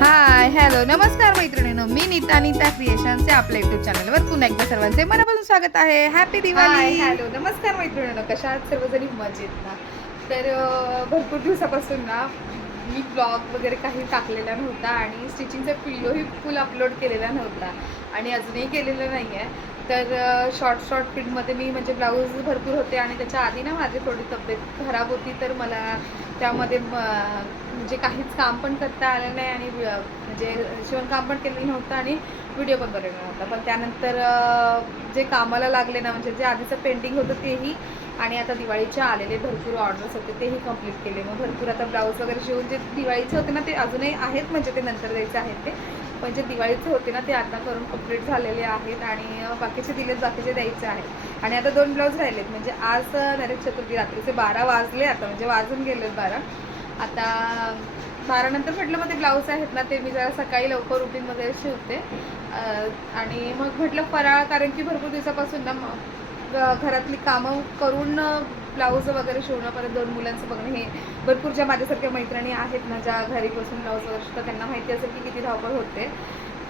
Hi hello नमस्कार मैत्रिणींनो. मी नीता नीता क्रिएशनचे आपल्या युट्यूब चॅनलवर पुन्हा एकदा सर्वांचे मनापासून स्वागत आहे. हॅपी दिवाळी हॅलो नमस्कार मैत्रिणींनो. कशा आहात सर्वजणी? मजेत ना? तर भरपूर दिवसापासून ना मी ब्लॉग वगैरे काही टाकलेला नव्हता आणि स्टिचिंगचा व्हिडिओही फुल अपलोड केलेला नव्हता आणि अजूनही केलेलं नाही आहे तर शॉर्ट शॉर्ट फिल्ममध्ये मी म्हणजे ब्लाऊज भरपूर होते आणि त्याच्या आधी ना माझी थोडी तब्येत खराब होती तर मला त्यामध्ये म्हणजे काहीच काम पण करता आलं नाही आणि म्हणजे शिवणकाम पण केलेलं नव्हतं आणि व्हिडिओ पण बनवला नव्हता. पण त्यानंतर जे कामाला लागले ना म्हणजे जे आधीचं पेंटिंग होतं तेही आणि आता दिवाळीचे आलेले भरपूर ऑर्डर्स होते तेही कंप्लीट केले. मग भरपूर आता ब्लाऊज वगैरे शिवून जे दिवाळीचे होते ना ते अजूनही आहेत म्हणजे ते नंतर द्यायचे आहेत ते. पण जे दिवाळीचे होते ना ते आता करून कंप्लीट झालेले आहेत आणि बाकीचे दिलेत बाकीचे द्यायचे आहेत. आणि आता दोन ब्लाऊज राहिलेत. म्हणजे आज नरेश चतुर्थी रात्रीचे बारा वाजले आता म्हणजे वाजून गेलेत बारा. आता बारा नंतर म्हटलं मग ते ब्लाऊज आहेत ना ते मी जरा सकाळी लवकर रुटीन वगैरे शिवते. आणि मग म्हटलं फराळ कारण की भरपूर दिवसापासून ना मग घरातली कामं करून ब्लाऊज वगैरे शिवणं परत दोन मुलांचं बघणं हे भरपूर ज्या माझ्यासारख्या मैत्रिणी आहेत ना ज्या घरी बसून ब्लाऊज वगैरे शिवतात त्यांना माहिती असेल की किती धावपळ होते.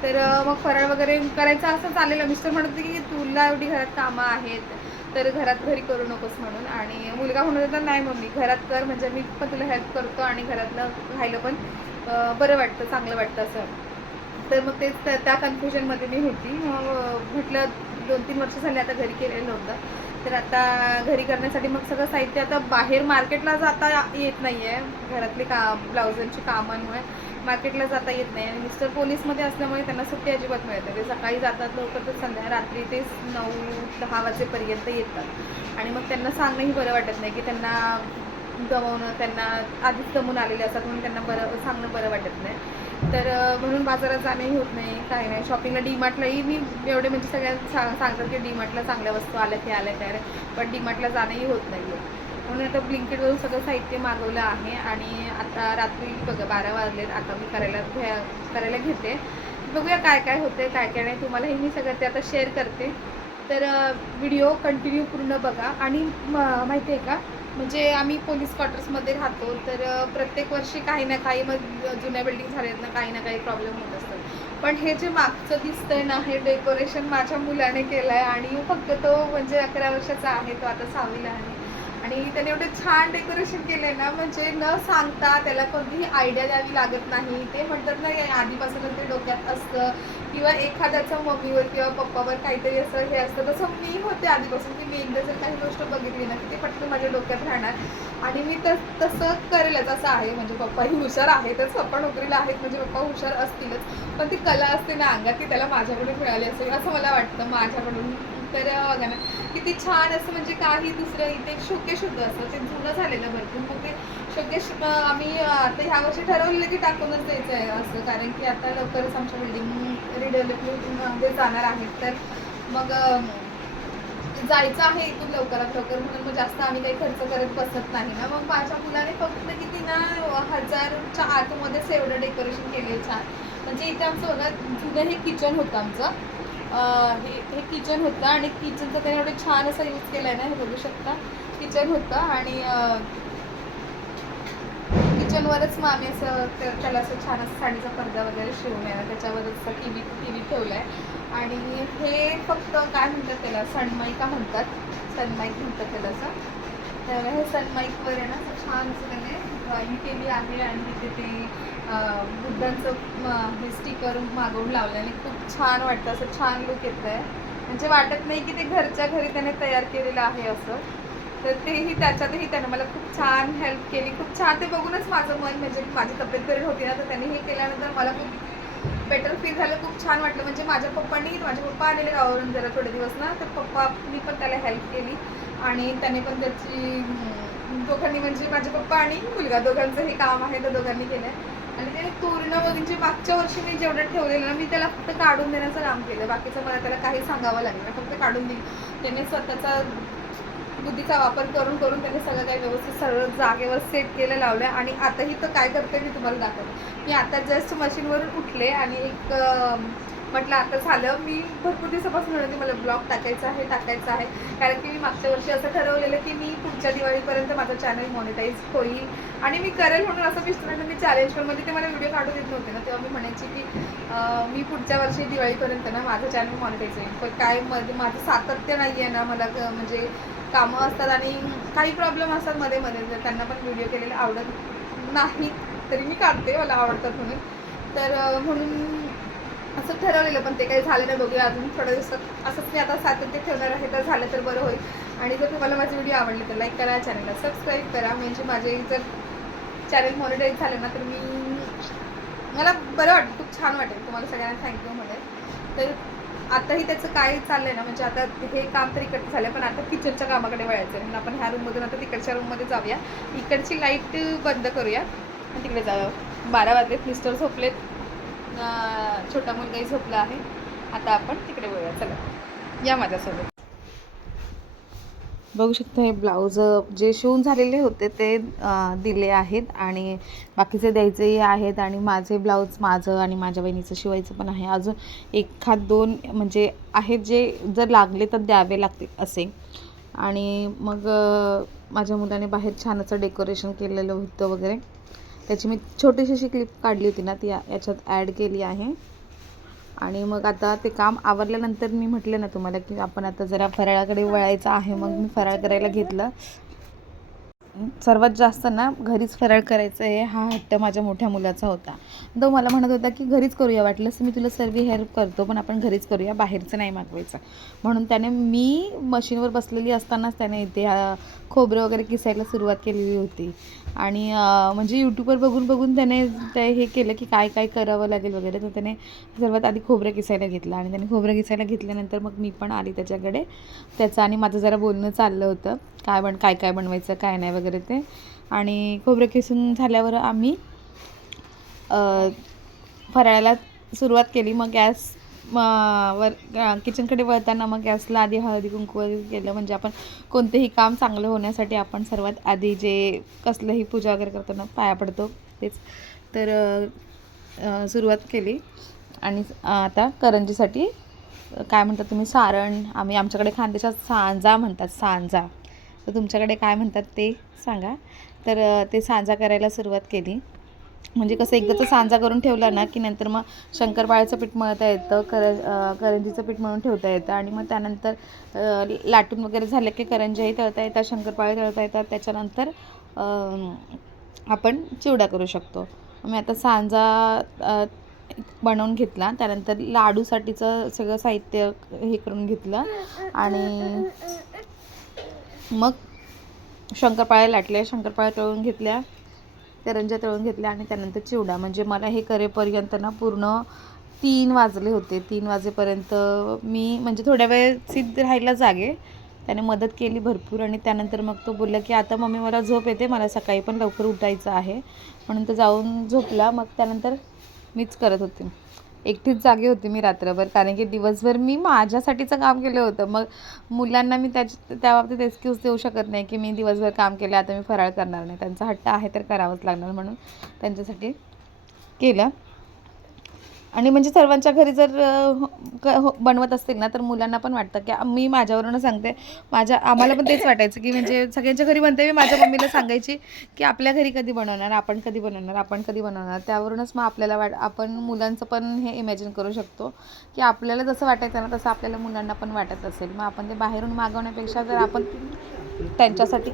तर मग फराळ वगैरे करायचं असं चालेलं मिस्टर म्हणत होते की तुला एवढी घरात कामं आहेत तर घरात घरी करू नकोस म्हणून. आणि मुलगा म्हणत होता नाही मम्मी घरात कर म्हणजे मी पण तुला हेल्प करतो आणि घरातलं राहिलं पण बरं वाटतं चांगलं वाटतं असं. तर मग तेच त्या- त्या कन्फ्युजनमध्ये मी होती. मग म्हटलं दोन तीन वर्ष झाले आता घरी केलेलं होतं तर आता घरी करण्यासाठी मग सगळं साहित्य आता बाहेर मार्केटला जाता येत नाही आहे घरातली का ब्लाउजांची कामांमुळे मार्केटला जाता येत नाही. आणि मिस्टर पोलीसमध्ये असल्यामुळे त्यांना सुट्टी अजिबात मिळत नाही. ते सकाळी जातात लवकर तर संध्या रात्री ते नऊ दहा वाजेपर्यंत येतात. आणि मग त्यांना सांगणंही बरं वाटत नाही की त्यांना गमावणं त्यांना आधीच गमून आलेले असतात म्हणून त्यांना बरं सांगणं बरं वाटत नाही. तर म्हणून बाजारात जाणंही होत नाही काही नाही. शॉपिंगला डीमार्टलाही मी एवढे म्हणजे सगळ्या सांग सांगतात की डीमार्टला चांगल्या वस्तू आल्या त्या आल्या त्या पण डीमार्टला जाणंही होत नाही आहे म्हणून आता ब्लिंकेटवरून सगळं साहित्य मागवलं आहे आणि आता रात्री बघा बारा वाजलेत. आता मी करायला घ्या करायला घेते. बघूया काय काय होते काय काय नाही. तुम्हालाही मी सगळं ते आता शेअर करते. तर व्हिडिओ कंटिन्यू पूर्ण बघा. आणि म- माहिती आहे का? म्हणजे आम्ही पोलीस क्वार्टर्समध्ये राहतो तर प्रत्येक वर्षी काही ना काही मग जुन्या बिल्डिंग झाल्यात ना काही ना काही प्रॉब्लेम होत असतात पण हे जे मागचं दिसतंय ना हे डेकोरेशन माझ्या मुलाने केलं आहे आणि फक्त तो म्हणजे अकरा वर्षाचा आहे तो आता सहावीला आहे. आणि त्याने एवढं छान डेकोरेशन केलंय ना म्हणजे न सांगता त्याला कोणतीही आयडिया द्यावी लागत नाही. ते म्हणतात ना हे आधीपासूनच ते डोक्यात असतं. किंवा एखाद्याचं मम्मीवर किंवा पप्पावर काहीतरी असं हे असतं. तसं मी होते आधीपासून. की मी एकदा जर काही गोष्ट बघितली ना की ते पटकन माझ्या डोक्यात राहणार. आणि मी तर तसं करेलच. असं आहे. म्हणजे पप्पाही हुशार आहेतच पप्पा नोकरीला आहेत. म्हणजे पप्पा हुशार असतीलच. पण ती कला असते ना अंगात ती त्याला माझ्याकडून मिळाली असेल. असं मला वाटतं. माझ्याकडून तर बघा ना. किती छान असं म्हणजे काही दुसरं इथे शोकेश होतं असं ते जुनं झालेलं भरपूर. मग ते शोकेश आम्ही आता ह्या वर्षी ठरवलेलं की टाकूनच द्यायचं आहे असं. कारण की आता लवकरच आमच्या बिल्डिंग रिडेव्हलपमेंटमध्ये जाणार आहेत तर मग जायचं आहे इथून लवकरात लवकर. म्हणून मग जास्त आम्ही काही खर्च करत बसत नाही ना. मग माझ्या मुलाने फक्त किती ना हजारच्या आतमध्येच एवढं डेकोरेशन केले छान. म्हणजे इथे आमचं बघा जुनं हे किचन होतं आमचं. हे हे किचन होतं आणि किचनचं त्याने एवढं छान असं यूज केलं आहे ना हे बघू शकता. किचन होतं आणि किचनवरच मग आम्ही असं त्याला असं छान असं साडीचा पडदा वगैरे शिवून आहे. त्याच्यावरच असं टी व्ही टी व्ही ठेवला आहे आणि हे फक्त काय म्हणतात त्याला सनमाईका म्हणतात. सनमाईक म्हणतात त्याला असं. तर हे सनमाईकवर आहे ना असं छान असं त्याने ड्रॉईंग केली आहे आणि तिथे ते बुद्धांचं हे स्टिकर मागवून लावलं आणि खूप छान वाटतं. असं छान लुक येत आहे म्हणजे वाटत नाही की ते घरच्या घरी त्याने तयार केलेलं आहे असं. तर तेही त्याच्यातही त्यानं मला खूप छान हेल्प केली. खूप छान. ते बघूनच माझं मन म्हणजे माझी तब्येत बरी होती ना तर त्याने हे केल्यानंतर मला खूप बेटर फील झालं खूप छान वाटलं. म्हणजे माझ्या पप्पांनी माझे पप्पा आलेले गावावरून जरा थोडे दिवस ना तर पप्पा मी पण त्याला हेल्प केली. आणि त्याने पण त्याची दोघांनी म्हणजे माझे पप्पा आणि मुलगा दोघांचं हे काम आहे तर दोघांनी केलं आहे आणि ते तोरणं वगैरे म्हणजे मागच्या वर्षी मी जेवढं ठेवलेलं ना मी त्याला फक्त काढून देण्याचं काम केलं. बाकीचं मला त्याला काही सांगावं लागलं फक्त काढून दिली. त्याने स्वतःचा बुद्धीचा वापर करून करून त्यांनी सगळं काही व्यवस्थित सरळ जागेवर सेट केलं लावलं आणि आताही तर काय करते मी तुम्हाला दाखवते. मी आता जस्ट मशीनवरून उठले आणि एक म्हटलं आता झालं. मी भरपूर दिवसापासून म्हणते मला ब्लॉग टाकायचा आहे टाकायचा आहे. कारण की मी मागच्या वर्षी असं ठरवलेलं की मी पुढच्या दिवाळीपर्यंत माझं चॅनल मॉनिटाईज होईल. आणि मी करेल म्हणून असं मिस्टरांना मी चॅलेंज पण म्हणजे ते मला व्हिडिओ काढू देत नव्हते ना. तेव्हा मी म्हणायची की मी पुढच्या वर्षी दिवाळीपर्यंत ना माझं चॅनल मॉनिटाईज होईल. पण काय मध्ये माझं सातत्य नाही आहे ना. मला क- म्हणजे कामं असतात आणि काही प्रॉब्लेम असतात मध्ये मध्ये. जर त्यांना पण व्हिडिओ केलेले आवडत नाही तरी मी काढते मला आवडतात म्हणून. तर म्हणून असं ठरवलेलं पण ते काही झालं नाही बघूया. अजून थोड्या दिवसात असंच मी आता सातत्य ठेवणार आहे तर झालं तर बरं होईल. आणि जर तुम्हाला माझे व्हिडिओ आवडले तर लाईक करा चॅनलला सबस्क्राईब करा. म्हणजे माझे जर चॅनल मॉनिटाईज झालं ना तर मी मला बरं वाटेल. खूप छान वाटेल. तुम्हाला सगळ्यांना थँक्यू म्हणेल. तर आताही त्याचं काय चाललंय ना म्हणजे आता हे काम तर इकडचं झालं पण आता किचनच्या कामाकडे वळायचं आहे म्हणून आपण ह्या रूममधून आता तिकडच्या रूममध्ये जाऊया. इकडची लाइट बंद करूया. आणि तिकडे जाऊया बारा वाजलेत मिस्टर झोपलेत. छोटा मुलगाही झोपला आहे. आता आपण तिकडे वळूया. चला. या माझ्यासोबत. बघू शकता हे ब्लाऊज जे शिवून झालेले होते ते दिले आहेत आणि बाकीचे द्यायचेही आहेत आणि माझे ब्लाऊज माझं आणि माझ्या बहिणीचं शिवायचं पण आहे. अजून एखाद दोन म्हणजे आहेत जे जर लागले तर द्यावे लागतील असे. आणि मग माझ्या मुलाने बाहेर छान असं डेकोरेशन केलेलं होतं वगैरे. त्याची मी छोटीशी क्लिप काढली होती ना ती या- याच्यात ॲड केली आहे. आणि मग आता ते काम आवरल्यानंतर मी म्हटलं ना तुम्हाला की आपण आता जरा फराळाकडे वळायचं आहे मग मी फराळ करायला घेतलं. सर्वात जास्त ना घरीच फराळ करायचं आहे हा हट्ट माझ्या मोठ्या मुलाचा होता. तो मला म्हणत होता की घरीच करूया वाटलंस मी तुला सर्व हेल्प करतो पण आपण घरीच करूया बाहेरचं नाही मागवायचं. म्हणून त्याने मी मशीनवर बसलेली असतानाच त्याने इथे खोबरं वगैरे किसायला सुरुवात केलेली होती. आणि म्हणजे यूट्यूबवर बघून बघून त्याने ते हे केलं की काय काय करावं लागेल वगैरे तर त्याने सर्वात आधी खोबरं किसायला घेतलं आणि त्याने खोबरं किसायला घेतल्यानंतर मग मी पण आली त्याच्याकडे. त्याचं आणि माझं जरा बोलणं चाललं होतं काय बन काय काय बनवायचं काय नाही वगैरे ते. आणि खोबरं किसून झाल्यावर आम्ही अ, फराळाला सुरुवात केली. मग गॅस वर किचनकडे वळताना मग गॅसला आधी हळदी कुंकू वगैरे केलं. म्हणजे आपण कोणतेही काम चांगलं होण्यासाठी आपण सर्वात आधी जे कसलंही पूजा वगैरे करताना पाया पडतो तेच. तर सुरुवात केली. आणि आता करंजीसाठी काय म्हणतात तुम्ही? सारण. आम्ही आमच्याकडे खानदेशात सांजा म्हणतात सांजा. तर तुमच्याकडे काय म्हणतात ते सांगा. तर ते सांजा करायला सुरुवात केली. म्हणजे कसं एकदा तो सांजा करून ठेवला ना की नंतर मग शंकरपाळ्याचं पीठ मळता येतं कर करंजीचं पीठ मळून ठेवता येतं आणि मग त्यानंतर लाटून वगैरे झालं की करंजीही तळता येतात शंकरपाळे तळता येतात त्याच्यानंतर आपण चिवडा करू शकतो. मी आता सांजा बनवून घेतला त्यानंतर लाडूसाठीचं सगळं साहित्य हे करून घेतलं आणि मग शंकरपाळ्या लाटल्या शंकरपाळ्या तळून घेतल्या. करंज्या तळून घेतल्या आणि त्यानंतर चिवडा. म्हणजे मला हे करेपर्यंत ना पूर्ण तीन वाजले होते. तीन वाजेपर्यंत मी म्हणजे थोड्या वेळ सिद्ध राहायला जागे. त्याने मदत केली भरपूर आणि त्यानंतर मग तो बोलला की आता मम्मी मला झोप येते. मला सकाळी पण लवकर उठायचं आहे. म्हणून तो जाऊन झोपला. मग त्यानंतर मीच करत होते. एकटीच जागे होते मी रात्रभर कारण की दिवसभर मी माझ्यासाठीचं काम केलं होतं. मग मुलांना मी त्याच्या त्या बाबतीत एक्सक्यूज देऊ शकत नाही की मी दिवसभर काम केलं आता मी फराळ करणार नाही. त्यांचा हट्ट आहे तर करावंच लागणार म्हणून त्यांच्यासाठी केलं. आणि म्हणजे सर्वांच्या घरी जर हो, क- हो- बनवत असतील ना तर मुलांना पण वाटतं की मी माझ्यावरूनच सांगते. माझ्या आम्हाला पण तेच वाटायचं की म्हणजे सगळ्यांच्या घरी बनते मी माझ्या मम्मीला सांगायची की आपल्या घरी कधी बनवणार आपण कधी बनवणार आपण कधी बनवणार. त्यावरूनच मग आपल्याला वाट आपण मुलांचं पण हे इमॅजिन करू शकतो की आपल्याला जसं वाटायचं ना तसं आपल्याला मुलांना पण वाटत असेल. मग आपण ते बाहेरून मागवण्यापेक्षा जर आपण त्यांच्यासाठी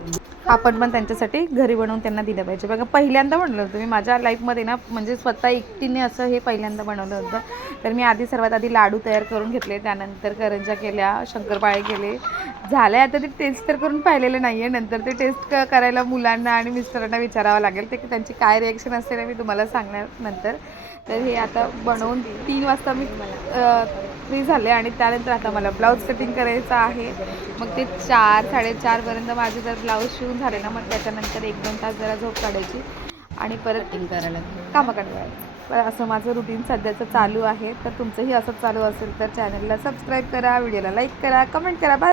आपण पण त्यांच्यासाठी घरी बनवून त्यांना दिलं पाहिजे. बघा पहिल्यांदा बनवलं होतं. मी माझ्या लाईफमध्ये ना म्हणजे स्वतः एकटीने असं हे पहिल्यांदा बनवलं होतं. तर मी आधी सर्वात आधी लाडू तयार करून घेतले. त्यानंतर करंजा केल्या शंकरपाळे केले. झाले आता ते टेस्ट तर करून पाहिलेलं नाही आहे नंतर ते टेस्ट क करायला मुलांना आणि मिस्टरांना विचारावं लागेल. ते त्यांची काय रिॲक्शन असते ना मी तुम्हाला सांगणार नंतर. तर हे आता बनवून तीन वाजता मी फ्री झाले आणि त्यानंतर आता मला ब्लाऊज कटिंग करायचं आहे. मग ते चार साडेचारपर्यंत माझे जर ब्लाऊज शिवून झाले ना मग त्याच्यानंतर एक दोन तास जरा झोप काढायची आणि परत कटिंग करायला कामाकडे वळायचं. तर असं माझं रुटीन सध्याचं चालू आहे. तर तुमचंही असंच चालू असेल तर चॅनलला सबस्क्राईब करा व्हिडिओला लाईक करा कमेंट करा. बाय